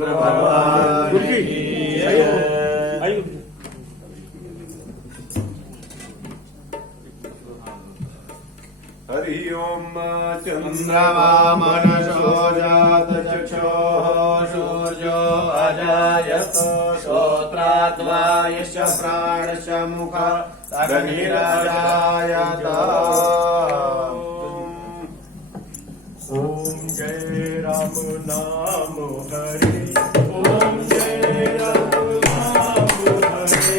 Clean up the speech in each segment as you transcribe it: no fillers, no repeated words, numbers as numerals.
रामचंद्र भगवान की जय। हरि ओम चंद्रमा मनसो जात चक्षुः सूर्यो अजायत श्रोत्राद्वा यस्य प्राणस्य मुखः अग्निराजायत। ओम जय राम नाम हरे, ओम जय राम नाम हरे,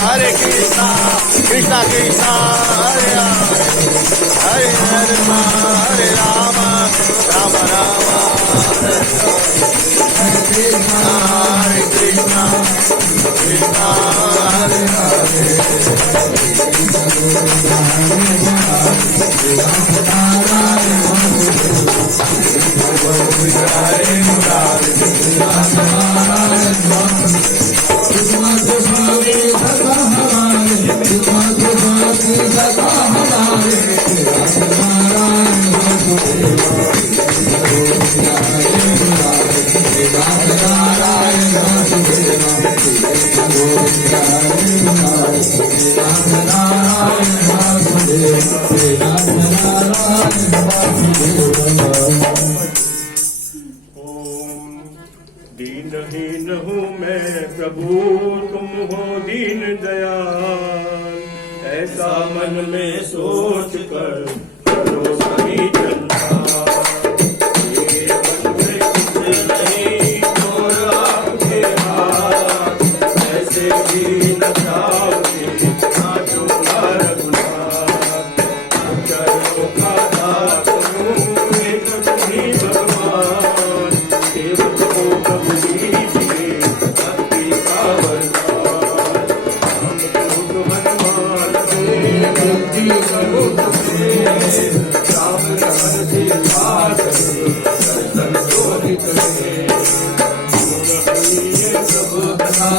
Hare Krishna, Krishna Krishna, Hare Hare, Hare Rama, Rama Rama, Hare Krishna, Krishna Hare Hare. दीनहीन हूँ मैं प्रभु तुम हो दीन दयाल, ऐसा मन में सोच कर करो सभी चलता। ये मन में कुछ नहीं तो आपके हाथ, ऐसे भी न चाहोगे ना चूका रघुनाथ। चरणों का दास हूँ एक ही भगवान, सेवक को प्रभु दीजिए भक्ति का वरदान। हम खुद हनुमान से भक्ति करो तुम्हें, राम लखन से पास दर्शन शोभित है। गुण हरिये सब कथा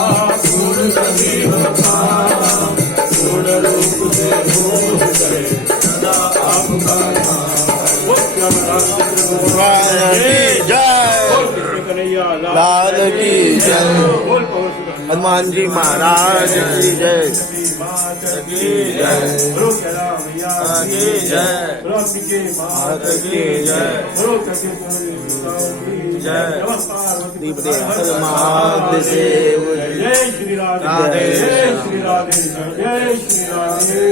गुण सभी भगवान, गुण रूप से मोह करे सदा आपका नाम। लाल की जय, हनुमान जी महाराज की जय, की जय, की जय, महादेव जय श्री राधे, जय श्री राधे, जय श्री राधे।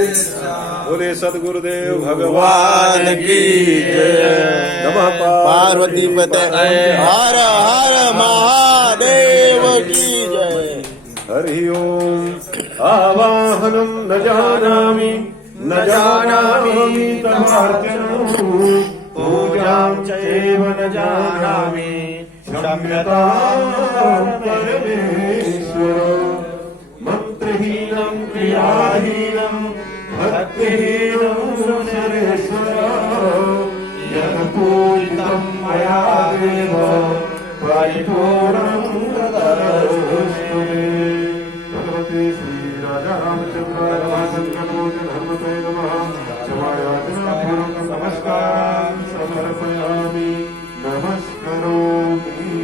बोले सदगुरुदेव भगवान की जय। नमः पार्वती पते हर हर महादेव की जय। हरि ओम। आवाहनं न जानामि न जानामि तवार्चनं, पूजां चैव न जानामि क्षम्यतां परमेश्वर। मंत्रहीनं क्रियाहीनं भक्तिहीनं सुरेश्वर, यत्पूजितं मया देव परिपूर्णं तदस्तु मे। भगवते श्री राजा रामचंद्राय महासंकल्पोऽर्जुन हनुमते नमः। क्षमायाचनापूर्वकं नमस्कारान् समर्पयामि, नमस्करोमि।